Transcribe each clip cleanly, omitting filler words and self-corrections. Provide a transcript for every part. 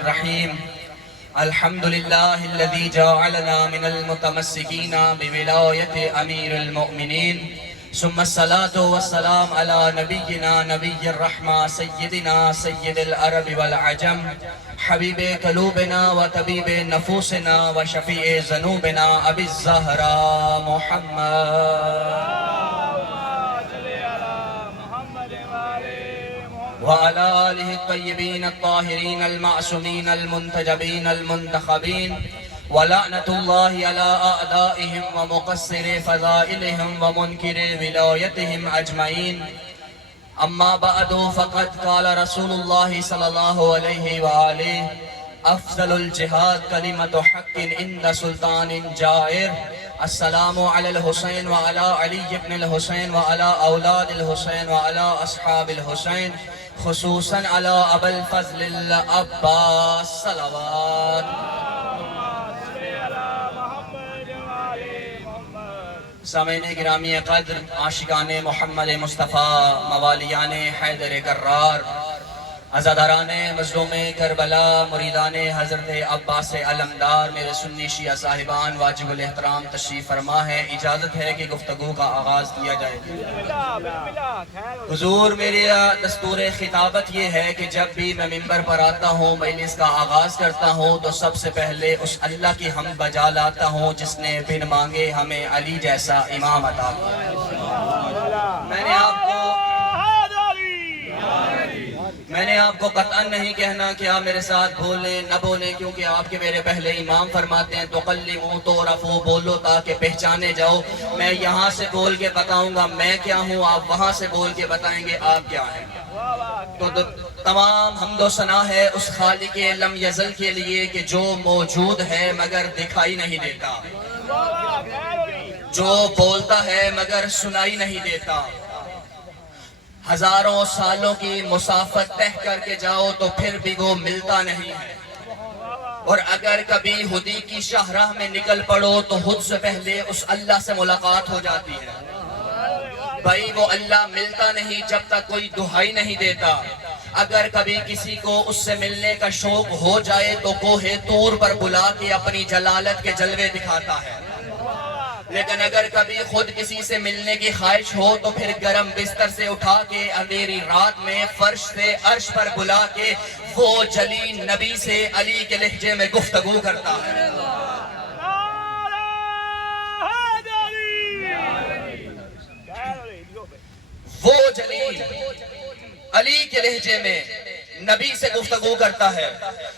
الرحيم الحمد لله الذي جعلنا من المتمسكين بولاية أمير المؤمنين ثم الصلاة والسلام على نبينا نبي الرحمة سيدنا سيد العرب والعجم حبيب قلوبنا وطبيب نفوسنا وشفيع ذنوبنا أبي الزهراء محمد وعلى آله الطيبين الطاهرين المعصومين المنتجبين المنتخبين ولعنة الله على أعدائهم ومقصر فضائلهم ومنكر ولايتهم أجمعين أما بعد فقد قال رسول الله صلى الله عليه وآله أفضل الجهاد كلمة حق عند سلطان جائر السلام على الحسين وعلى علي بن الحسين وعلى أولاد الحسين وعلى أصحاب الحسين خصوصاً على أبا الفضل العباس صلوات سامعین گرامی قدر عاشقان محمد مصطفیٰ موالیان حیدر کرار عزاداران مظلوم کربلا مریدان حضرت عباس علمدار میرے سنی شیعہ صاحبان واجب الاحترام تشریف فرما ہے، اجازت ہے کہ گفتگو کا آغاز کیا جائے۔ حضور میرے دستور خطابت یہ ہے کہ جب بھی میں منبر پر آتا ہوں مجلس کا آغاز کرتا ہوں تو سب سے پہلے اس اللہ کی حمد بجا لاتا ہوں جس نے بن مانگے ہمیں علی جیسا امام عطا کیا۔ میں نے آپ کو قطعاً نہیں کہنا کہ آپ میرے ساتھ بولیں نہ بولیں، کیونکہ آپ کے میرے پہلے امام فرماتے ہیں تو قلمو تو رفو، بولو تاکہ پہچانے جاؤ۔ میں یہاں سے بول کے بتاؤں گا میں کیا ہوں، آپ وہاں سے بول کے بتائیں گے آپ کیا ہیں۔ تو تمام حمد و ثنا ہے اس خالق لم یزل کے لیے کہ جو موجود ہے مگر دکھائی نہیں دیتا، جو بولتا ہے مگر سنائی نہیں دیتا۔ ہزاروں سالوں کی مسافت طے کر کے جاؤ تو پھر بھی وہ ملتا نہیں ہے، اور اگر کبھی خودی کی شاہراہ میں نکل پڑو تو خود سے پہلے اس اللہ سے ملاقات ہو جاتی ہے۔ بھائی وہ اللہ ملتا نہیں جب تک کوئی دہائی نہیں دیتا۔ اگر کبھی کسی کو اس سے ملنے کا شوق ہو جائے تو کوہ طور پر بلا کے اپنی جلالت کے جلوے دکھاتا ہے، لیکن اگر کبھی خود کسی سے ملنے کی خواہش ہو تو پھر گرم بستر سے اٹھا کے اندھیری رات میں فرش سے عرش پر بلا کے وہ جلی نبی سے علی کے لہجے میں گفتگو کرتا ہے۔ وہ جلی علی کے لہجے میں نبی سے گفتگو کرتا ہے۔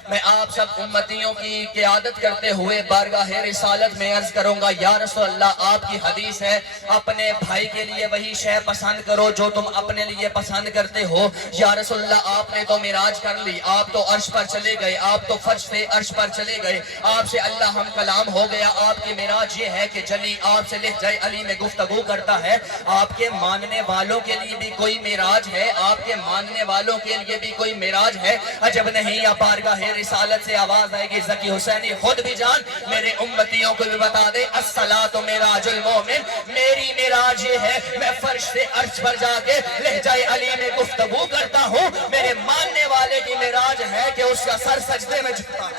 میں آپ سب امتیوں کی قیادت کرتے ہوئے بارگاہ رسالت میں عرض کروں گا، یا رسول اللہ آپ کی حدیث ہے اپنے بھائی کے لیے وہی شے پسند کرو جو تم اپنے لیے پسند کرتے ہو۔ یا رسول اللہ آپ نے تو معراج کر لی، آپ تو عرش پر چلے گئے، آپ تو فرش سے عرش پر چلے گئے، آپ سے اللہ ہم کلام ہو گیا، آپ کی معراج یہ ہے کہ جلی آپ سے لہجہ علی میں گفتگو کرتا ہے۔ آپ کے ماننے والوں کے لیے بھی کوئی معراج ہے، آپ کے ماننے والوں کے لیے بھی کوئی معراج ہے۔ عجب نہیں یا بارگاہ رسالت سے آواز آئے گی ذکی حسینی خود بھی جان میرے امتیوں کو بھی بتا دے، الصلاۃ معراج المومن، میری معراج یہ ہے میں فرش سے عرش پر جا کے لہجہ علی میں گفتگو کرتا ہوں۔ میرے ماننے والے کی معراج ہے کہ اس کا سر سجدے میں جھکتا ہے۔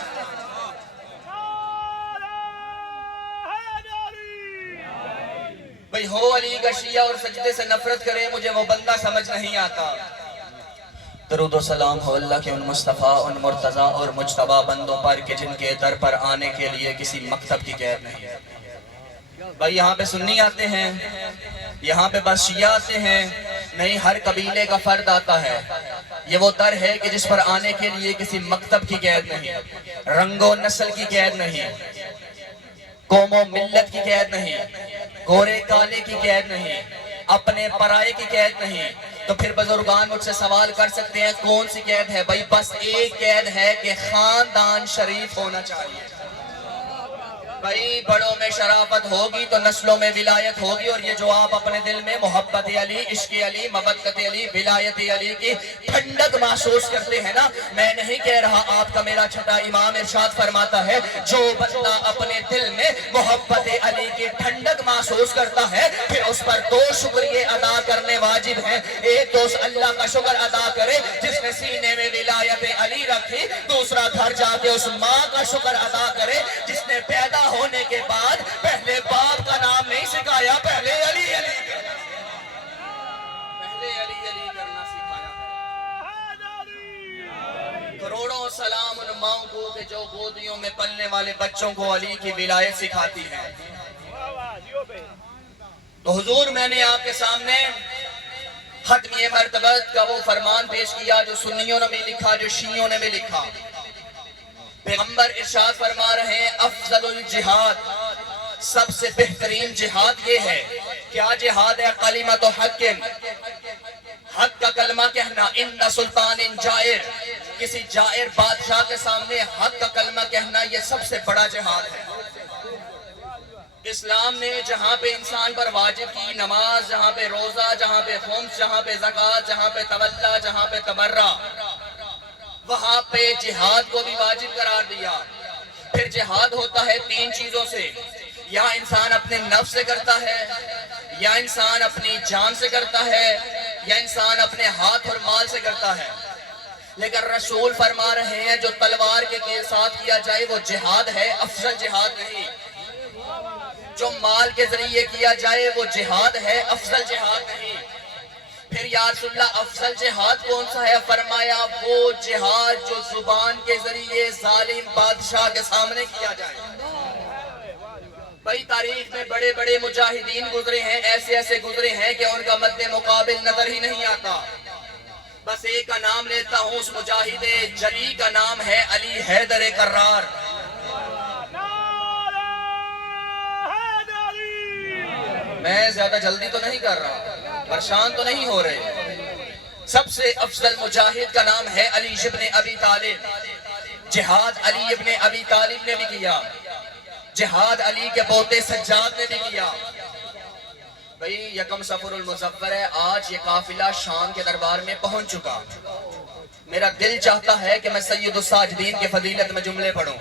بھئی ہو علی کا شیعہ اور سجدے سے نفرت کرے، مجھے وہ بندہ سمجھ نہیں آتا۔ درود و سلام ہو اللہ کے ان مصطفیٰ ان مرتضیٰ اور مجتبیٰ بندوں پر کہ جن کے در پر آنے کے لیے کسی مکتب کی قید نہیں۔ بھائی یہاں پہ سنی آتے ہیں، یہاں پہ بس شیعہ آتے ہیں، نہیں ہر قبیلے کا فرد آتا ہے۔ یہ وہ در ہے کہ جس پر آنے کے لیے کسی مکتب کی قید نہیں، رنگ و نسل کی قید نہیں، قوم و ملت کی قید نہیں، گورے کالے کی قید نہیں، اپنے پرائے کی قید نہیں۔ تو پھر بزرگان مجھ سے سوال کر سکتے ہیں کون سی قید ہے؟ بھائی بس ایک قید ہے کہ خاندان شریف ہونا چاہیے۔ بھائی بڑوں میں شرافت ہوگی تو نسلوں میں ولایت ہوگی، اور یہ جو آپ اپنے دل میں محبت علی، عشق علی، مودت علی، ولایت علی کی ٹھنڈک محسوس کرتے ہیں نا، میں نہیں کہہ رہا آپ کا، میرا چھٹا امام ارشاد فرماتا ہے جو بندہ اپنے دل میں محبت علی کی ٹھنڈک محسوس کرتا ہے پھر اس پر دو شکریہ ادا کرنے واجب ہیں۔ ایک تو اس اللہ کا شکر ادا کرے جس نے سینے میں ولایت علی رکھی، دوسرا گھر جا کے اس ماں کا شکر ادا کرے جس نے پیدا ہونے کے بعد پہلے باپ کا نام نہیں سکھایا، پہلے علی علی کرنا، پہلے علی علی کرنا سکھایا ہے۔ کروڑوں سلام ان ماؤں کو کہ جو گودیوں میں پلنے والے بچوں کو علی کی ولایت سکھاتی ہے۔ تو حضور میں نے آپ کے سامنے ختمیہ مرتبت کا وہ فرمان پیش کیا جو سنیوں نے بھی لکھا، جو شیعوں نے بھی لکھا۔ پیغمبر ارشاد فرما رہے ہیں افضل الجہاد، سب سے بہترین جہاد یہ ہے۔ کیا جہاد ہے؟ کلمۃ حق، حق کا کلمہ کہنا۔ ان سلطان جائر، کسی جائر بادشاہ کے سامنے حق کا کلمہ کہنا یہ سب سے بڑا جہاد ہے۔ اسلام نے جہاں پہ انسان پر واجب کی نماز، جہاں پہ روزہ، جہاں پہ خمس، جہاں پہ زکوٰۃ، جہاں پہ تولا، جہاں پہ تبرع، وہاں پہ جہاد کو بھی واجب قرار دیا۔ پھر جہاد ہوتا ہے تین چیزوں سے، یا انسان اپنے نفس سے کرتا ہے، یا انسان اپنی جان سے کرتا ہے، یا انسان اپنے ہاتھ اور مال سے کرتا ہے۔ لیکن رسول فرما رہے ہیں جو تلوار کے ساتھ کیا جائے وہ جہاد ہے، افضل جہاد نہیں۔ جو مال کے ذریعے کیا جائے وہ جہاد ہے، افضل جہاد نہیں۔ پھر یا رسول اللہ افضل جہاد کون سا ہے؟ فرمایا وہ جہاد جو زبان کے ذریعے ظالم بادشاہ کے سامنے کیا جائے۔ بھائی تاریخ میں بڑے بڑے مجاہدین گزرے ہیں، ایسے ایسے گزرے ہیں کہ ان کا مد مقابل نظر ہی نہیں آتا۔ بس ایک کا نام لیتا ہوں، اس مجاہد جلی کا نام ہے علی حیدر کرار۔ میں زیادہ جلدی تو نہیں کر رہا، پریشان تو نہیں ہو رہے۔ سب سے افضل مجاہد کا نام ہے علی ابن ابی طالب۔ جہاد علی ابن ابی طالب نے بھی کیا، جہاد علی کے پوتے سجاد نے بھی کیا۔ بھئی یکم صفر المظفر ہے، آج یہ قافلہ شام کے دربار میں پہنچ چکا۔ میرا دل چاہتا ہے کہ میں سید الساجدین کے فضیلت میں جملے پڑھوں۔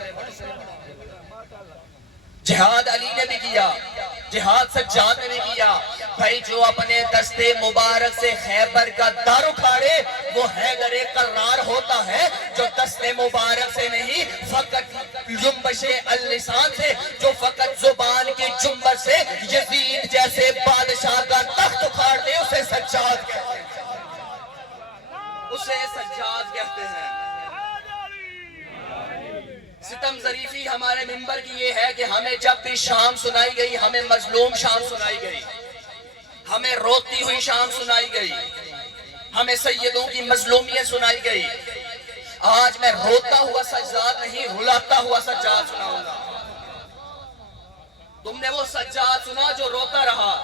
جہاد علی نے بھی کیا، جہاد سجاد نے بھی کیا۔ بھائی جو اپنے دستے مبارک سے خیبر کا در اکھاڑے وہ حیدر کرار ہوتا ہے، جو دستے مبارک سے نہیں فقط جنبش اللسان سے، جو فقط زبان کی جنبش سے یزید جیسے بادشاہ کا تخت اکھاڑ دے اسے سجاد کہتے ہیں، اسے سجاد کہتے ہیں۔ ستم ظریفی ہمارے منبر کی یہ ہے کہ ہمیں جب بھی شام سنائی گئی ہمیں مظلوم شام سنائی گئی، ہمیں روتی ہوئی شام سنائی گئی، ہمیں سیدوں کی مظلومیت سنائی گئی۔ آج میں روتا ہوا سجاد نہیں، رلاتا ہوا سجاد سناؤں گا۔ تم نے وہ سجاد سنا جو روتا رہا،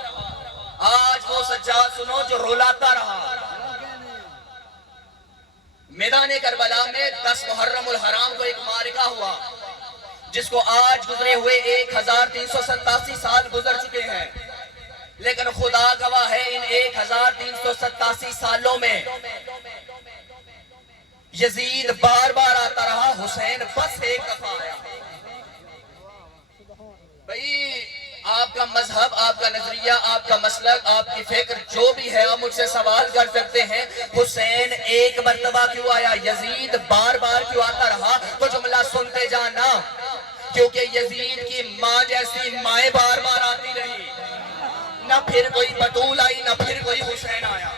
آج وہ سجاد سنو جو رلاتا رہا۔ میدان کربلا میں 10 محرم الحرام کو ایک معرکہ ہوا جس کو آج گزرے ہوئے 1387 سال گزر چکے ہیں، لیکن خدا گواہ ہے ان 1387 سالوں میں یزید بار بار آتا رہا، حسین بس ایک دفعہ آیا۔ بھئی آپ کا مذہب، آپ کا نظریہ، آپ کا مسلک، آپ کی فکر جو بھی ہے آپ مجھ سے سوال کر سکتے ہیں، حسین ایک مرتبہ کیوں آیا، یزید بار بار کیوں آتا رہا؟ تو جملہ سنتے جانا، کیونکہ یزید کی ماں جیسی مائیں بار بار آتی رہی، نہ پھر کوئی بطول آئی نہ پھر کوئی حسین آیا۔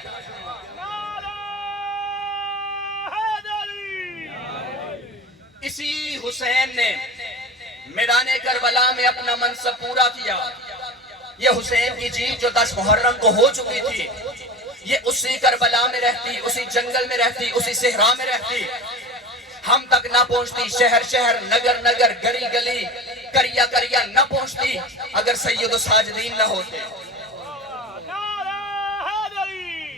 اسی حسین نے میدان کربلا میں اپنا منصب پورا کیا۔ یہ حسین کی جیت جو 10 محرم کو ہو چکی تھی، یہ اسی کربلا میں رہتی، اسی جنگل میں رہتی، اسی صحرا میں رہتی، ہم تک نہ پہنچتی، شہر شہر، نگر نگر، گلی گلی، کریا کریا نہ پہنچتی اگر سید الساجدین نہ ہوتے۔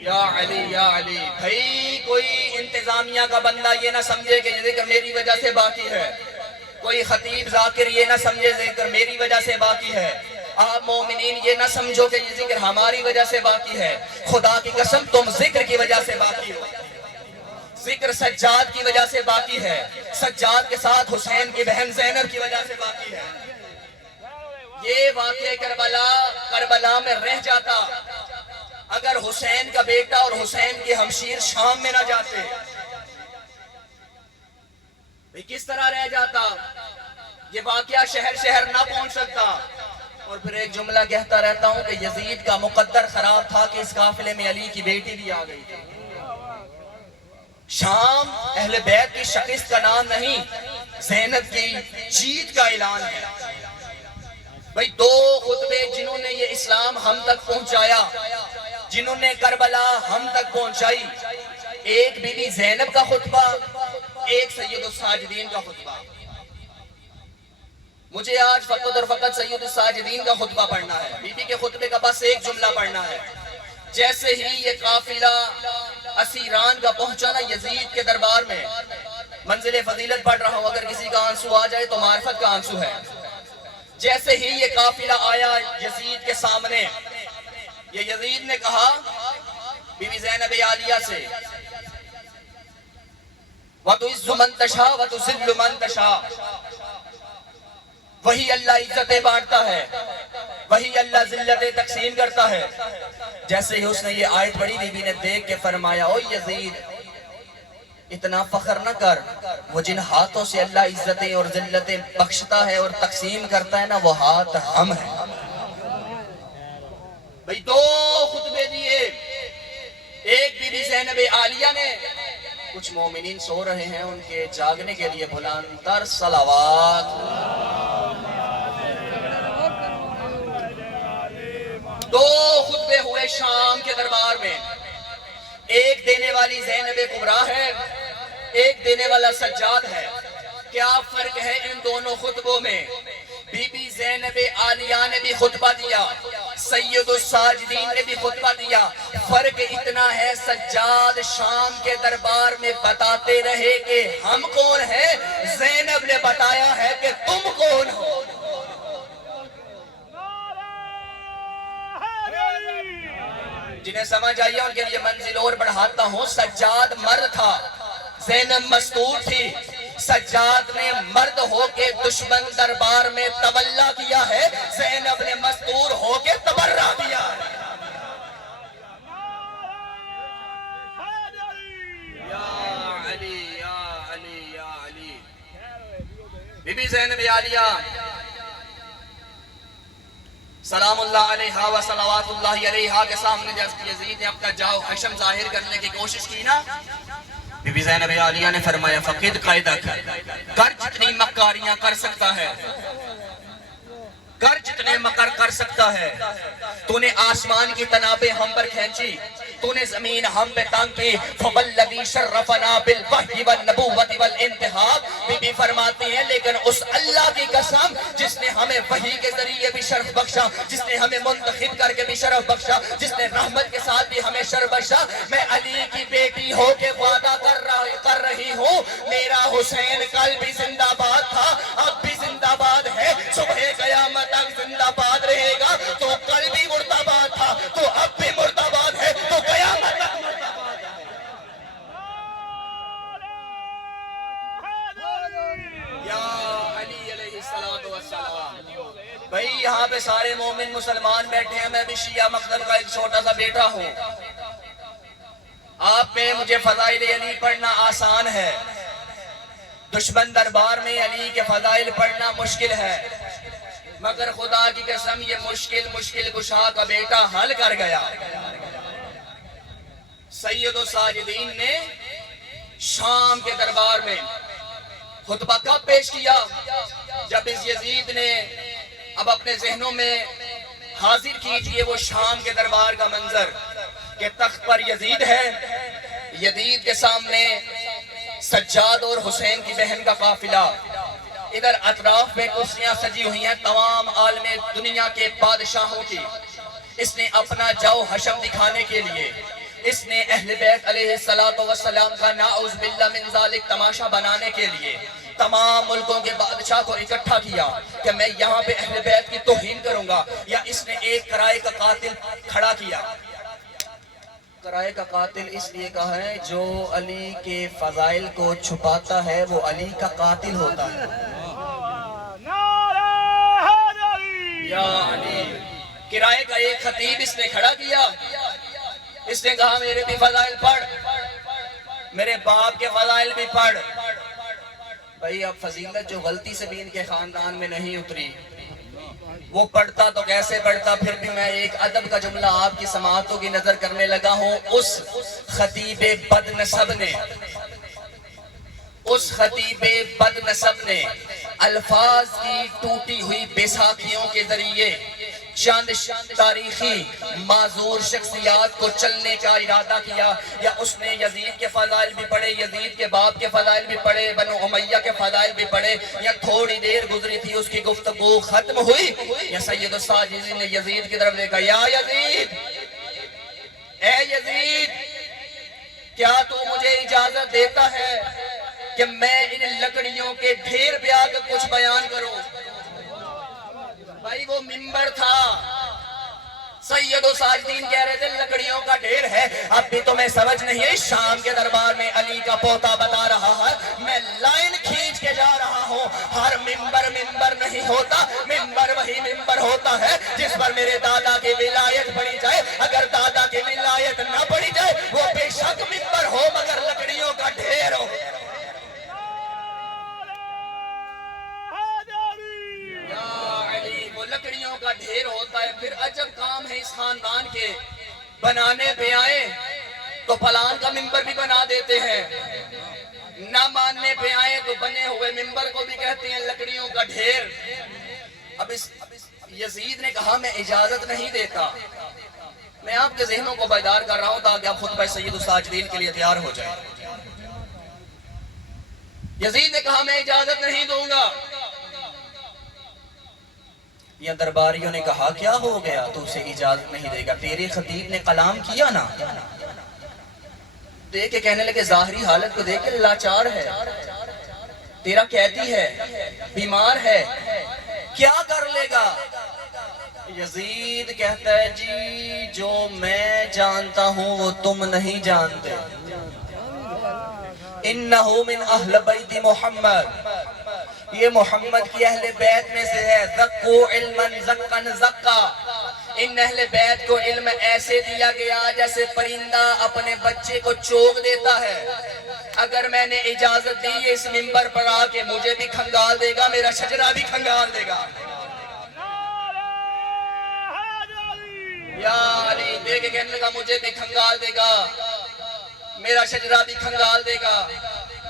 یا علی یا علی۔ بھائی کوئی انتظامیہ کا بندہ یہ نہ سمجھے کہ یہ دیکھ میری وجہ سے باقی ہے، کوئی خطیب ذاکر یہ نہ سمجھے ذکر میری وجہ سے باقی ہے، آپ مومنین یہ نہ سمجھو کہ یہ ذکر ہماری وجہ سے باقی ہے، خدا کی قسم تم ذکر کی وجہ سے باقی ہو، ذکر سجاد کی وجہ سے باقی ہے، سجاد کے ساتھ حسین کی بہن زینب کی وجہ سے باقی ہے۔ یہ واقعہ کربلا میں رہ جاتا اگر حسین کا بیٹا اور حسین کی ہمشیر شام میں نہ جاتے، کس طرح رہ جاتا؟ یہ واقعہ شہر شہر نہ پہنچ سکتا۔ اور پھر ایک جملہ کہتا رہتا ہوں کہ یزید کا مقدر خراب تھا کہ اس قافلے میں علی کی بیٹی بھی آ گئی تھی۔ شام اہل بیت کی شکست کا نام نہیں، زینب کی جیت کا اعلان ہے۔ بھئی دو خطبے جنہوں نے یہ اسلام ہم تک پہنچایا، جنہوں نے کربلا ہم تک پہنچائی، ایک بی بی زینب کا خطبہ، ایک سید الساجدین کا خطبہ۔ مجھے آج فقط اور فقط سید الساجدین کا خطبہ پڑھنا ہے، بی بی کے خطبے کا بس ایک جملہ پڑھنا ہے۔ جیسے ہی یہ قافلہ اسیران کا پہنچا نا یزید کے دربار میں، منزل فضیلت پڑھ رہا ہوں، اگر کسی کا آنسو آ جائے تو معرفت کا آنسو ہے۔ جیسے ہی یہ قافلہ آیا یزید کے سامنے، یہ یزید نے کہا بی بی زینب عالیہ سے، وَتُعِزُّ مَن تَشَاءُ وَتُذِلُّ مَن تَشَاءُ، وہی اللہ عزتیں بانٹتا ہے، وہی اللہ ذلتیں تقسیم کرتا ہے۔ جیسے ہی اس نے یہ آیت پڑھی، بی بی نے دیکھ کے فرمایا، او یزید اتنا فخر نہ کر، وہ جن ہاتھوں سے اللہ عزتیں اور ذلتیں بخشتا ہے اور تقسیم کرتا ہے نا، وہ ہاتھ ہم ہیں۔ بھئی دو خطبے دیے، ایک بی بی زینب عالیہ نے، کچھ مومنین سو رہے ہیں، ان کے جاگنے کے لیے بلند تر صلوات۔ دو خطبے ہوئے شام کے دربار میں، ایک دینے والی زینب کبریٰ ہے، ایک دینے والا سجاد ہے۔ کیا فرق ہے ان دونوں خطبوں میں؟ بی بی زینب عالیہ نے بھی خطبہ دیا، سید الساجدین نے بھی خطبہ دیا، فرق اتنا ہے سجاد شام کے دربار میں بتاتے رہے کہ ہم کون ہیں، زینب نے بتایا ہے کہ تم کون ہو۔ جنہیں سمجھ آئیے ان کے لیے منزل اور بڑھاتا ہوں، سجاد مرد تھا، زینب مستور تھی۔ سجاد نے مرد ہو کے دشمن دربار میں تولا کیا ہے، زینب نے مستور ہو کے تبرہ کیا ہے۔ یا علی یا علی یا علی۔ بی بی زینب عالیہ سلام اللہ علیہا و صلوات اللہ علیہا کے سامنے جب یزید نے اپنا جاؤ خشم ظاہر کرنے کی کوشش کی نا، بی بی زینب عالیہ نے فرمایا فقید قائدک، کر جتنی مکاریاں کر سکتا ہے، کر جتنے مکر کر سکتا ہے۔ تو نے آسمان کی تنابیں ہم پر کھینچی، تو نے زمین ہم پہ تانگ کی، فَوَالَّذِي شَرَّفَنَا بِالْوَحْيِ وَالنَّبُوَّةِ وَالْإِنْتِخَابِ۔ بی بی فرماتی ہیں لیکن اس اللہ کی قسم جس نے ہمیں وحی کے ذریعے بھی شرف بخشا، جس نے ہمیں منتخب کر کے بھی شرف بخشا، جس نے رحمت کے ساتھ بھی ہمیں شرف بخشا، میں علی کی بیٹی ہو کے وعدہ کر رہی ہوں، میرا حسین کل بھی زندہ باد تھا، اب بھی زندہ باد ہے، صبح قیامت تک زندہ باد رہے گا۔ تو کل بھی مردہ باد تھا، تو اب بھی مردہ باد ہے، تو قیامت تک مردہ باد ہے۔ یا علی علیہ السلام۔ بھئی یہاں پہ سارے مومن مسلمان بیٹھے ہیں، میں بھی شیعہ مکتب کا ایک چھوٹا سا بیٹا ہوں۔ آپ پہ مجھے فضائل علی پڑھنا آسان ہے، دشمن دربار میں علی کے فضائل پڑھنا مشکل ہے، مگر خدا کی قسم یہ مشکل کشا کا بیٹا حل کر گیا۔ سید الساجدین نے شام کے دربار میں خطبہ کب پیش کیا؟ جب اس یزید نے اب اپنے ذہنوں میں حاضر کیجئے وہ شام کے دربار کا منظر کہ تخت پر یزید ہے، یزید کے سامنے سجاد اور حسین کی بہن کا قافلہ، ادھر اطراف میں کرسیاں سجی ہوئی ہیں تمام عالم دنیا کے بادشاہوں کی۔ اس نے اپنا جاؤ حشم دکھانے کے لیے، اس نے اہل بیت علیہ السلام کا نعوذ باللہ من ذالک تماشا بنانے کے لیے تمام ملکوں کے بادشاہ کو اکٹھا کیا کہ میں یہاں پہ اہل بیت کی توہین کروں گا، یا اس نے ایک کرائے کا قاتل کھڑا کیا۔ کرائے کا قاتل اس لیے کہا ہے جو علی کے فضائل کو چھپاتا ہے وہ علی کا قاتل ہوتا ہے۔ یا علی، کرائے کا ایک خطیب اس نے کھڑا کیا، اس نے کہا میرے بھی فضائل پڑھ، میرے باپ کے فضائل بھی پڑھ۔ بھائی اب فضیلت جو غلطی سے بھی ان کے خاندان میں نہیں اتری، وہ پڑھتا تو کیسے پڑھتا، پھر بھی میں ایک ادب کا جملہ آپ کی سماعتوں کی نظر کرنے لگا ہوں۔ اس خطیب بد نسب نے الفاظ کی ٹوٹی ہوئی بیساکھیوں کے ذریعے چند تاریخی معذور شخصیات کو چلنے کا ارادہ کیا، یا اس نے یزید کے فضائل بھی پڑھے، یزید کے باپ کے فضائل بھی پڑھے، بنو امیہ کے فضائل بھی پڑھے، یا تھوڑی دیر گزری تھی اس کی گفتگو ختم ہوئی، یا سید الساجدین نے یزید کی طرف دیکھا، یا یزید، اے یزید، کیا تو مجھے اجازت دیتا ہے کہ میں ان لکڑیوں کے ڈھیر پہ آ کر کچھ بیان کروں؟ بھائی وہ منبر تھا، سید و ساجدین کہہ رہے تھے لکڑیوں کا ڈھیر ہے، اب بھی تمہیں سمجھ نہیں ہے شام کے دربار میں علی کا پوتا بتا رہا ہے، میں لائن کھینچ کے جا رہا ہوں، ہر منبر نہیں ہوتا، منبر وہی منبر ہوتا ہے جس پر میرے دادا کی ولایت پڑھی جائے، اگر دادا کی ولایت نہ پڑھی جائے وہ بے شک منبر ہو مگر لکڑیوں کا ڈھیر ہو۔ لکڑیوں کا ڈھیر ہوتا ہے، پھر عجب کام ہے اس خاندان کے، بنانے پہ آئے تو پلان کا منبر بھی بنا دیتے ہیں، نہ ماننے پہ آئے تو بنے ہوئے منبر کو بھی کہتے ہیں لکڑیوں کا ڈھیر۔ اب یزید نے کہا میں اجازت نہیں دیتا، میں آپ کے ذہنوں کو بیدار کر رہا ہوں تاکہ آپ خطبہ سید الساجدین کے لیے تیار ہو جائیں۔ یزید نے کہا میں اجازت نہیں دوں گا، یا درباریوں نے کہا کیا ہو گیا تو اسے اجازت نہیں دے گا، تیرے خطیب نے کلام کیا نا، دیکھ کے کہنے لگے ظاہری حالت کو دیکھ کے لاچار ہے، تیرا قیدی ہے، بیمار ہے، کیا کر لے گا؟ یزید کہتا ہے جی جو میں جانتا ہوں وہ تم نہیں جانتے، انہو من اہل بیت محمد، یہ محمد کی اہل بیت میں سے ہے، ذکو علما زکن زکا، ان اہل بیت کو علم ایسے دیا گیا جیسے پرندہ اپنے بچے کو چوگ دیتا ہے، اگر میں نے اجازت دی اس منبر پر آ کے مجھے بھی کھنگال دے گا، میرا شجرہ بھی کھنگال دے گا۔ یا علی دے کے کہنے لگا مجھے بھی کھنگال دے گا، میرا شجرہ بھی کھنگال دے گا۔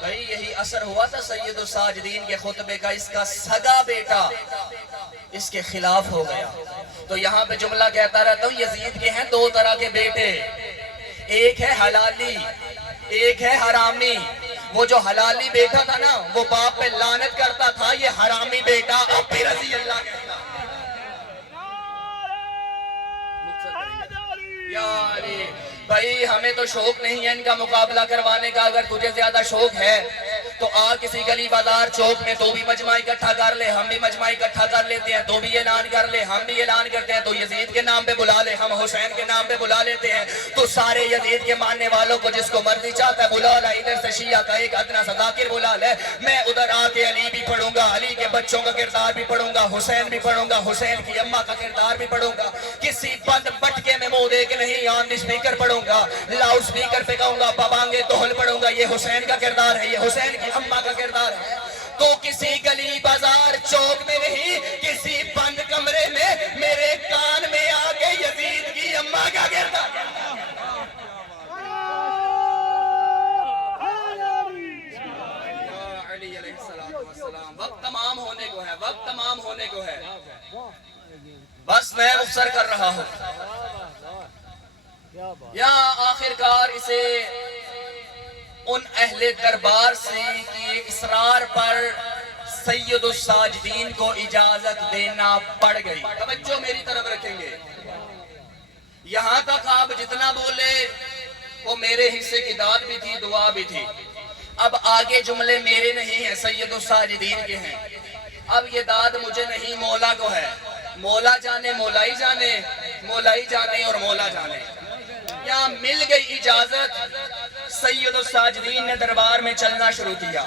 بھائی یہی اثر ہوا تھا سید الساجدین کے خطبے کا، اس کا سگا بیٹا اس کے خلاف ہو گیا۔ تو یہاں پہ جملہ کہتا رہتا ہوں، یزید کے ہیں دو طرح کے بیٹے، ایک ہے حلالی، ایک ہے حرامی۔ وہ جو حلالی بیٹا تھا نا وہ باپ پہ لعنت کرتا تھا، یہ حرامی بیٹا اب بھی رضی اللہ کہتا۔ یاری بھائی ہمیں تو شوق نہیں ہے ان کا مقابلہ کروانے کا، اگر تجھے زیادہ شوق ہے تو آ کسی گلی بازار چوک میں تو بھی مجمع اکٹھا کر لے، ہم بھی مجمع اکٹھا کر لیتے ہیں، تو بھی اعلان کر لے، ہم بھی اعلان کرتے ہیں، تو یزید کے نام پہ بلا لے، ہم حسین کے نام پہ بلا لیتے ہیں، تو سارے یزید کے ماننے والوں کو جس کو مرضی چاہتا ہے بلا لے، ادھر سے شیعہ کا ایک ادنا سا ذاکر بلا لے، میں ادھر آ کے علی بھی پڑھوں گا، علی کے بچوں کا کردار بھی پڑھوں گا، حسین بھی پڑھوں گا، حسین کی اماں کا کردار بھی پڑھوں گا، کسی بند بٹکے میں منہ دے کے نہیں، آن اسپیکر پڑھوں گا، لاؤڈ اسپیکر پہ کہوں گا، بابانگے دوہل پڑھوں گا، یہ حسین کا کردار ہے، یہ حسین کی اماں کا کردار ہے۔ تو کسی گلی بازار چوک میں نہیں، کسی بند کمرے میں میرے کان میں آ کے یزید کی اماں کا کردار ہے۔ علی علیہ السلام، وقت تمام ہونے کو ہے، وقت تمام ہونے کو ہے، بس میں مختصر کر رہا ہوں۔ یا آخرکار اسے ان اہل دربار سے کی اصرار پر سید الساجدین کو اجازت دینا پڑ گئی۔ توجہ میری طرف رکھیں گے، یہاں تک آپ جتنا بولے وہ میرے حصے کی داد بھی تھی، دعا بھی تھی، اب آگے جملے میرے نہیں ہیں، سید الساجدین کے ہیں. اب یہ داد مجھے نہیں مولا کو ہے. مولا جانے مولا ہی جانے، مولا ہی جانے اور مولا جانے. یہاں مل گئی اجازت، سید الساجدین نے دربار میں چلنا شروع کیا.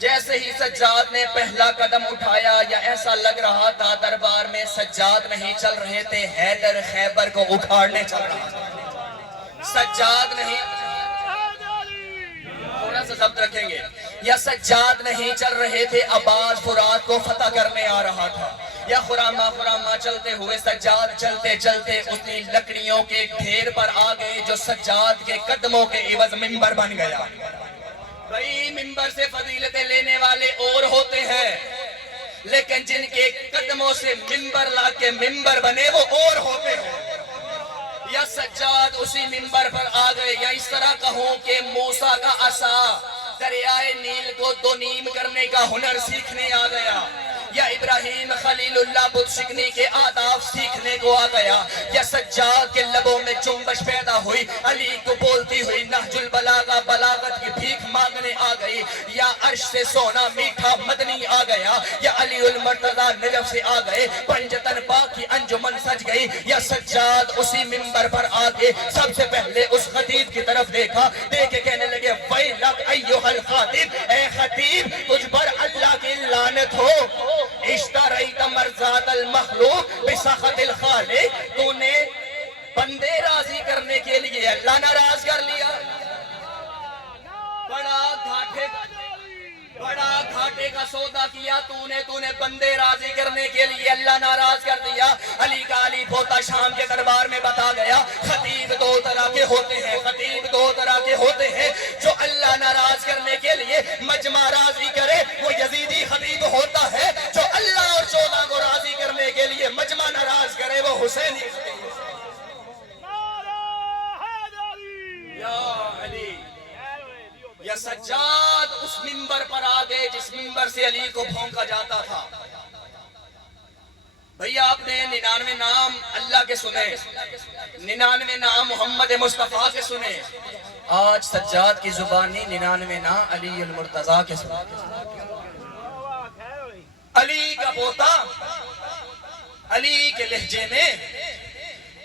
جیسے ہی سجاد نے پہلا قدم اٹھایا، یا ایسا لگ رہا تھا دربار میں سجاد نہیں چل رہے تھے، حیدر خیبر کو اکھاڑنے چل رہا تھا. سجاد نہیں، تھوڑا سا ضبط رکھیں گے، یا سجاد نہیں چل رہے تھے، عباس فرات کو فتح کرنے آ رہا تھا. یا خرامہ چلتے ہوئے سجاد چلتے چلتے اسی لکڑیوں کے ڈھیر پر آ گئے جو سجاد کے قدموں کے عوض منبر بن گیا. بھئی ممبر سے فضیلتیں لینے والے اور ہوتے ہیں، لیکن جن کے قدموں سے ممبر لا کے ممبر بنے وہ اور ہوتے ہیں. یا سجاد اسی ممبر پر آ گئے، یا اس طرح کہوں کہ موسیٰ کا عصا دریائے نیل کو دو نیم کرنے کا ہنر سیکھنے آ گیا. یا ابراہیم خلیل اللہ بت شکنی کے آداب سیکھنے کو آ گیا. یا سجاد کے لبوں میں جنبش پیدا ہوئی، علی کو بولتی ہوئی نہج البلاغہ بلاغت کی بھیک مانگنے آ گئی. یا عرش سے سونا میٹھا مدنی آ گیا. یا علی المرتضی نجف سے آ گئے، پنجتن پاک کی انجمن سج گئی. یا سجاد اسی ممبر پر آ کے سب سے پہلے اس خطیب کی طرف دیکھا، دیکھ کے کہنے لگے ویلک ایھا الخطیب، اے خطیب تجھ پر اللہ کی لعنت ہو، اشتریت مرضات المخلوق بسخط الخالق، تو نے بندے راضی کرنے کے لیے اللہ ناراض کر لیا. بڑا گھاٹے کا سودا کیا تو نے بندے راضی کرنے کے لیے اللہ ناراض کر دیا. علی کا علی پوتا شام کے دربار میں بتا گیا، خطیب دو طرح کے ہوتے ہیں، خطیب دو طرح کے ہوتے ہیں. جو اللہ ناراض کرنے کے لیے مجمع راضی کرے وہ یزیدی خطیب ہوتا ہے، جو اللہ اور چودہ کو راضی کرنے کے لیے مجمع ناراض کرے وہ حسینی خطیب. یا علی، یا سجاد اس منبر پر آ گئے جس منبر سے علی کو بھونکا جاتا تھا. بھئیہ آپ نے 99 نام اللہ کے سنے، 99 نام محمد مصطفیٰ کے سنے. آج سجاد کی زبانی 99 نام علی المرتضی کے سنے. علی کا پوتا علی کے لہجے میں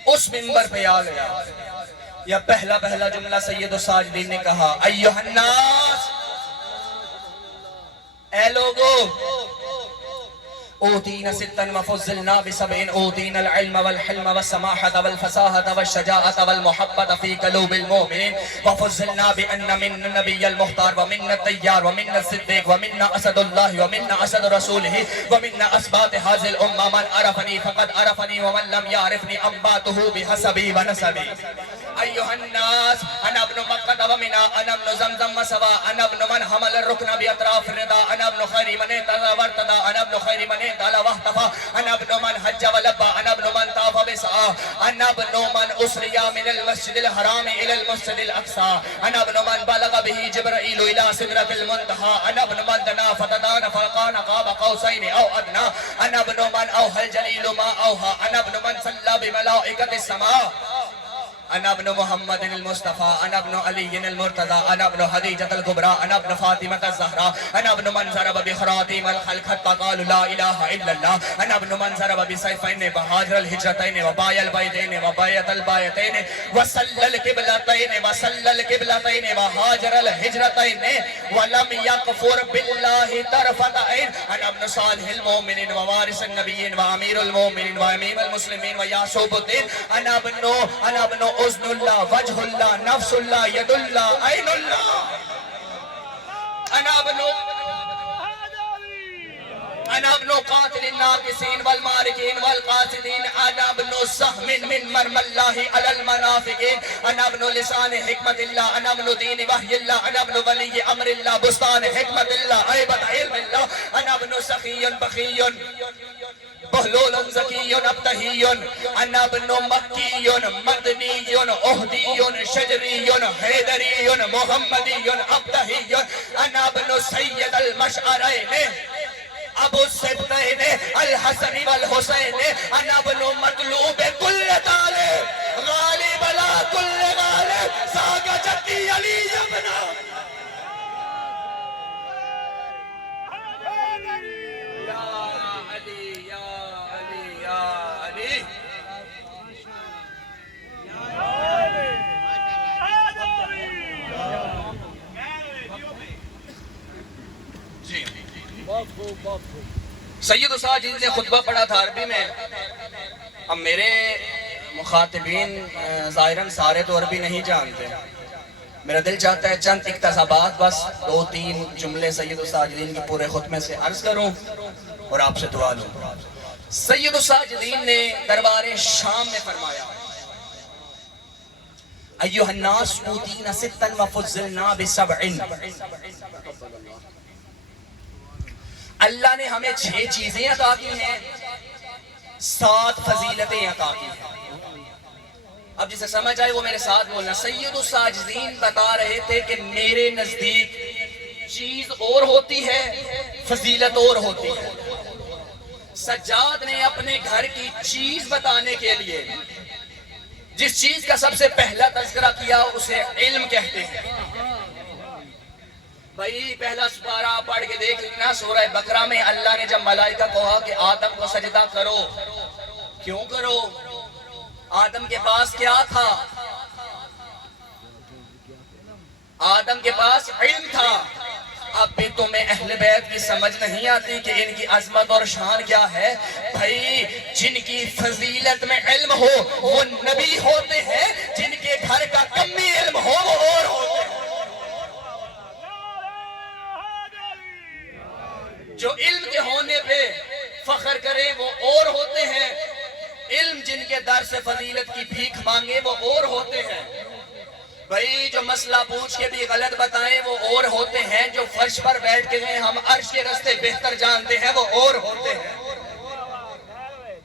اس منبر پہ آ گیا. یا پہلا جملہ سید الساجدین نے کہا، ایھا الناس، اے لوگو، اوتینا ستا وفضلنا بسبع، اوتینا العلم والحلم والسماحة والفصاحة والشجاعة والمحبة في قلوب المؤمنين، وفضلنا بأن من النبي المختار ومن الطيار ومن الصديق ومن أسد الله ومن أسد رسوله ومن أسباط هذه الأمة من عرفني فقد عرفني ومن لم يعرفني أنباته بحسبي ونسبي. أيها الناس، أنا ابن مكة ومنى، أنا ابن زمزم وسوا، أنا ابن من حمل الركن بأطراف الرضا، أنا ابن خير من اهتدى وارتدى، أنا ابن خير من اهتدى واهتفى، أنا ابن من حج ولبى، أنا ابن من طاف بسعى، أنا ابن من أسري من المسجد الحرام إلى المسجد الأقصى، أنا ابن من بلغ به جبرائيل إلى سدرة المنتهى، أنا ابن من دنا فتدان فكان قاب قوسين أو أدنى، أنا ابن من أوحى الجليل ما أوحى، أنا ابن من صلى بملائكة السماء، أنا ابن محمد المصطفى، أنا ابن علي المرتضى، أنا ابن خديجة الكبرى، أنا ابن فاطمة الزهراء، أنا ابن من ضرب بخراطيم الخلق حتى قالوا لا إله إلا الله، أنا ابن من ضرب بسيفين بهاجر الهجرتين وبايع البيتين وباية البايتين وصلى القبلتين وهاجر الهجرتين ولم يكفر بالله طرفة عين، أنا ابن صالح المؤمنين ووارث النبيين وأمير المؤمنين وإمام المسلمين ويعصوب الدين، أنا ابن اذن اللہ، وجہ اللہ، نفس اللہ، ید اللہ، عین اللہ، انا ابن قاتل الناقصین والمارقین والقاصدین، انا ابن سهم من مرم اللہ علی المنافقین، انا ابن لسان حکمت اللہ، انا ابن دین وحی اللہ، انا ابن ولی امر اللہ، بستان حکمت اللہ، عیبت علم اللہ، انا ابن سخی بخی بہلول زکی ابتہی، انا ابن مکی مدنی اہدی شجری حیدری محمدی ابتہی، انا ابن سید المشعرین ابو السبتین الحسن والحسین، انا ابن مطلوب کل طالب غالب لا کل غالب، ساگ جدی علی ابن سید الساجدین نے خطبہ پڑھا تھا عربی میں. اب میرے مخاطبین ظاہراً سارے تو عربی نہیں جانتے. میرا دل چاہتا ہے چند اقتباسات بس 2-3 جملے سید الساجدین کے پورے خطبے سے عرض کروں اور آپ سے دعا لوں. سید الساجدین نے دربار شام میں فرمایا ایھا الناس اوتینا ستا وفضلنا بسبع. اللہ نے ہمیں 6 چیزیں عطا کی ہیں، 7 فضیلتیں عطا کی ہیں. اب جسے سمجھ آئے وہ میرے ساتھ بولنا. سید الساجدین بتا رہے تھے کہ میرے نزدیک چیز اور ہوتی ہے، فضیلت اور ہوتی ہے. سجاد نے اپنے گھر کی چیز بتانے کے لیے جس چیز کا سب سے پہلا تذکرہ کیا اسے علم کہتے ہیں. بھائی پہلا سپارہ پڑھ کے دیکھ لینا سورہ بقرہ میں اللہ نے جب ملائکہ کو کہا کہ آدم کو سجدہ کرو، کیوں کرو؟ آدم کے پاس کیا تھا؟ آدم کے پاس علم تھا. اب بھی تمہیں اہل بیت کی سمجھ نہیں آتی کہ ان کی عظمت اور شان کیا ہے؟ بھائی جن کی فضیلت میں علم ہو وہ نبی ہوتے ہیں، جن کے گھر کا کمی علم ہو وہ اور ہوتے ہیں. جو علم کے ہونے پہ فخر کریں وہ اور ہوتے ہیں، علم جن کے در سے فضیلت کی بھیک مانگے وہ اور ہوتے ہیں. بھائی جو مسئلہ پوچھ کے بھی غلط بتائیں وہ اور ہوتے ہیں. جو فرش پر بیٹھ کے گئے ہم عرش کے رستے بہتر جانتے ہیں وہ اور ہوتے ہیں.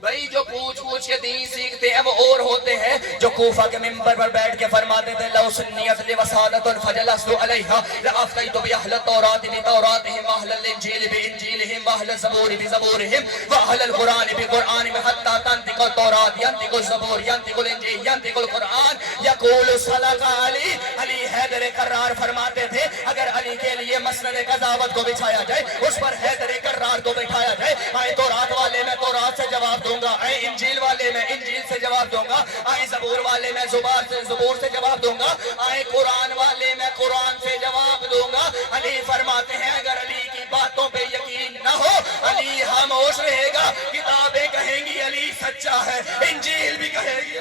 بھائی جو پوچھ کے دین سیکھتے ہیں وہ اور ہوتے ہیں. جو کوفہ کے منبر پر بیٹھ کے فرماتے تھے لو سنیت لی وسادت فجلست علیہا لافقیت باہل التوراۃ بتوراتہم واہل الانجیل بانجیلہم واہل الزبور بزبورہم واہل القرآن بقرآنہم حتی تنطق التوراۃ ینطق الزبور ینطق الانجیل ینطق القرآن یقول صدق علی. علی حیدر کرار فرماتے تھے اگر علی کے لیے مسند قضاوت کو بچھایا جائے اس پر حیدر کرار کو بٹھایا جائے. آئے تورات والے میں تورات سے جواب دوں گا، آئے انجیل والے میں انجیل سے جواب دوں گا، آئے زبور والے میں زبور سے جواب دوں گا، آئے قرآن والے میں قرآن سے جواب دوں گا. علی فرماتے ہیں اگر علی کی باتوں پہ یقین نہ ہو علی خاموش رہے گا. کتابیں کہیں گی علی سچا ہے، انجیل بھی کہے گی.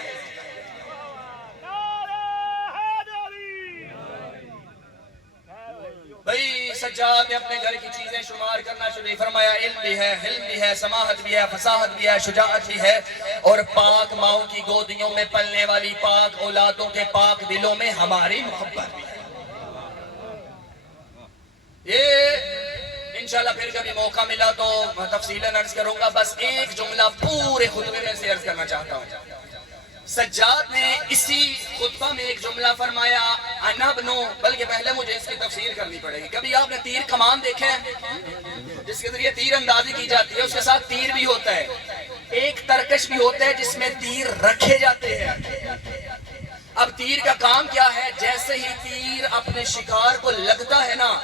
بھئی سجاد نے اپنے گھر کی چیزیں شمار کرنا شروع فرمایا. علم بھی ہے، حلم بھی ہے، سماحت بھی ہے، فصاحت بھی ہے، شجاعت بھی ہے، اور پاک ماؤں کی گودیوں میں پلنے والی پاک اولادوں کے پاک دلوں میں ہماری محبت بھی ہے. یہ انشاءاللہ پھر کبھی موقع ملا تو تفصیلاً عرض کروں گا. بس ایک جملہ پورے خطبے میں سے عرض کرنا چاہتا ہوں. سجاد نے اسی خطبہ میں ایک جملہ فرمایا انا بنو، بلکہ پہلے مجھے اس کی تفسیر کرنی پڑے گی. کبھی آپ نے تیر کمان دیکھے ہیں جس کے ذریعے تیر اندازی کی جاتی ہے؟ اس کے ساتھ تیر بھی ہوتا ہے، ایک ترکش بھی ہوتا ہے جس میں تیر رکھے جاتے ہیں. اب تیر کا کام کیا ہے؟ جیسے ہی تیر اپنے شکار کو لگتا ہے نا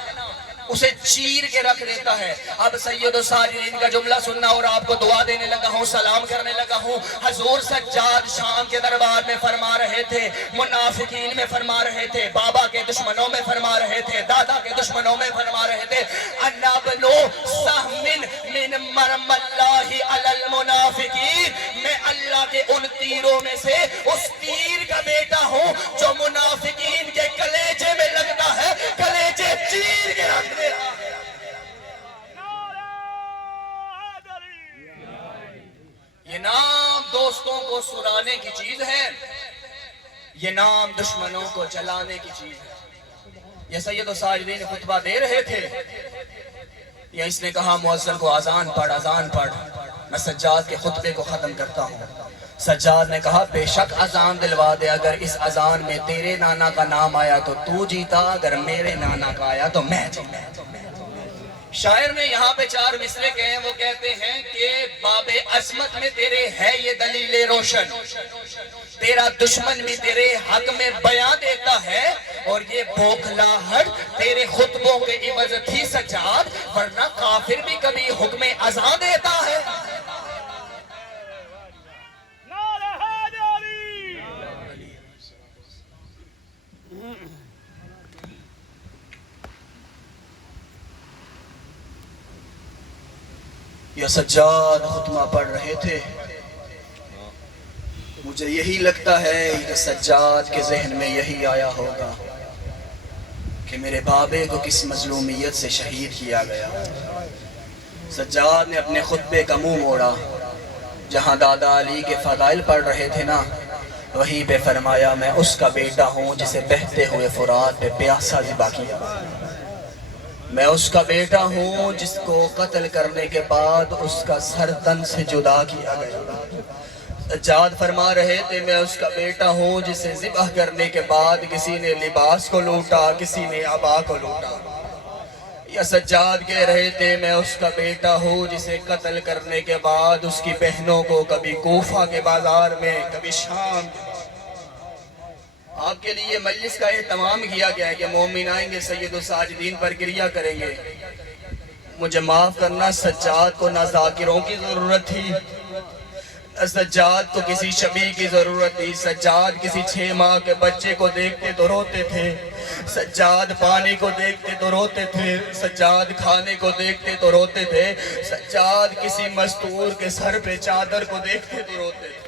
اسے چیر کے رکھ دیتا ہے. اب سید الساجدین کا جملہ سننا اور آپ کو دعا دینے لگا ہوں، سلام کرنے لگا ہوں. حضور سجاد شام کے دربار میں فرما رہے تھے، منافقین میں فرما رہے تھے، بابا کے دشمنوں میں فرما رہے تھے، دادا کے دشمنوں میں فرما رہے تھے. انا بنو سہم من مرم اللہ علی المنافقین، میں اللہ کے ان تیروں میں سے اس تیر کا بیٹا ہوں جو منافقین کے کلیجے میں لگتا ہے، کلیجے چیر کے رکھ دے رہا ہے. یہ نام دوستوں کو سلانے کی چیز ہے، یہ نام دشمنوں کو جلانے کی چیز ہے. یہ سید الساجدین خطبہ دے رہے تھے، یا اس نے کہا مؤذن کو اذان پڑھ، اذان پڑھ، میں سجاد کے خطبے کو ختم کرتا ہوں. سجاد نے کہا بے شک اذان دلوا دے، اگر اس اذان میں تیرے نانا کا نام آیا تو تو جیتا، اگر میرے نانا کا آیا تو میں جیتا. شاعر نے یہاں پہ 4 مصرے کہے ہیں. وہ کہتے ہیں کہ باب عظمت میں تیرے ہے یہ دلیل روشن، تیرا دشمن بھی تیرے حق میں بیان دیتا ہے، اور یہ بوکھلاہٹ تیرے خطبوں کے عوض تھی سجاد، ورنہ کافر بھی کبھی حکم اذان دیتا ہے. یا سجاد خطبہ پڑھ رہے تھے، مجھے یہی لگتا ہے کہ سجاد کے ذہن میں یہی آیا ہوگا کہ میرے بابے کو کس مظلومیت سے شہید کیا گیا۔ سجاد نے اپنے خطبے کا منہ موڑا، جہاں دادا علی کے فضائل پڑھ رہے تھے نا، وہیں پہ فرمایا میں اس کا بیٹا ہوں جسے بہتے ہوئے فرات پہ پیاسا ذبح کیا، میں اس کا بیٹا ہوں جس کو قتل کرنے کے بعد اس کا سر تن سے جدا کیا گیا۔ سجاد فرما رہے تھے میں اس کا بیٹا ہوں جسے ذبح کرنے کے بعد کسی نے لباس کو لوٹا، کسی نے عبا کو لوٹا۔ یا سجاد کہہ رہے تھے میں اس کا بیٹا ہوں جسے قتل کرنے کے بعد اس کی بہنوں کو کبھی کوفہ کے بازار میں، کبھی شام۔ آپ کے لیے مجلس کا اہتمام کیا گیا ہے کہ مومن آئیں گے سید الساجدین پر گریہ کریں گے۔ مجھے معاف کرنا، سجاد کو نہ ذاکروں کی ضرورت تھی، سجاد کو کسی شبیہ کی ضرورت تھی۔ سجاد کسی 6 ماہ کے بچے کو دیکھتے تو روتے تھے، سجاد پانی کو دیکھتے تو روتے تھے، سجاد کھانے کو دیکھتے تو روتے تھے، سجاد کسی مستور کے سر پہ چادر کو دیکھتے تو روتے تھے،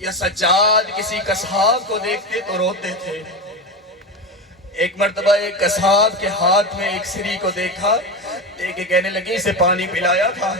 یا سجاد کسی قصاب کو دیکھتے تو روتے تھے۔ ایک مرتبہ ایک قصاب کے ہاتھ میں ایک سری کو دیکھا، دیکھ کے کہنے لگی اسے پانی پلایا تھا،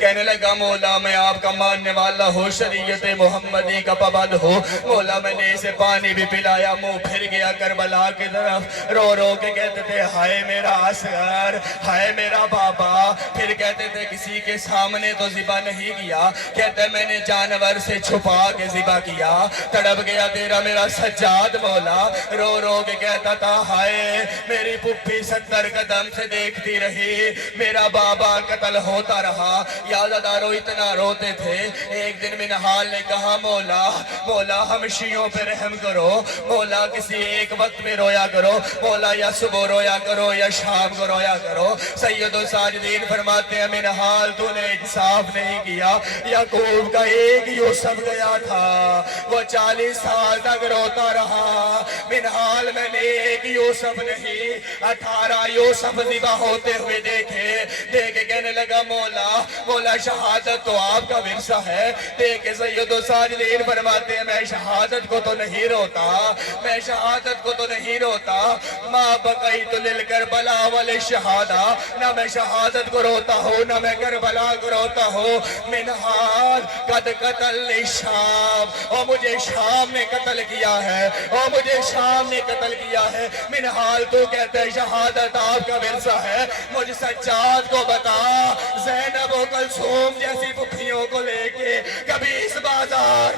کہنے لگا مولا میں آپ کا ماننے والا ہوں، شریعت محمدی کا پابند ہوں، مولا میں نے اسے پانی بھی پلایا۔ منہ پھر گیا کربلا کی طرف، رو رو کے کہتے تھے ہائے میرا اصغر، ہائے میرا بابا۔ پھر کہتے تھے کسی کے سامنے تو ذبح نہیں کیا، کہتے میں نے جانور سے چھپا کے ذبح کیا۔ تڑپ گیا تیرا میرا سجاد مولا، رو رو کے کہتا تھا ہائے میری پھپھی 70 قدم سے دیکھتی رہی، میرا بابا قتل ہوتا رہا۔ یاددارو اتنا روتے تھے، ایک دن منہال نے کہا مولا مولا ہم شیعوں پہ رحم کرو، مولا کسی ایک وقت میں رویا کرو، مولا یا صبح رویا کرو یا شام کو رویا کرو۔ سید الساجدین فرماتے ہیں منہال تو نے انصاف نہیں کیا، یعقوب کا ایک یوسف گیا تھا، وہ 40 سال تک روتا رہا۔ منہال میں نے ایک یوسف نہیں 18 یوسف ذبح ہوتے ہوئے دیکھے، دیکھ کہنے لگا مولا شہادت تو آپ کا ورثہ ہے۔ دیکھ سید الساجدین فرماتے ہیں میں شہادت کو تو نہیں روتا، میں شہادت کو تو نہیں روتا، ما بقیت للکربلا وللشہادہ، نہ میں شہادت کو روتا ہوں نہ میں کربلا کو روتا ہوں۔ منہال قد قتل للشام، اور مجھے شام نے قتل کیا ہے، اور مجھے شام نے قتل کیا ہے۔ منہال تو کہتے ہیں شہادت آپ کا ورثہ ہے، مجھ سجاد کو بتا زینب و کلثوم جیسی پھپھیوں کو لے کے کبھی اس بازار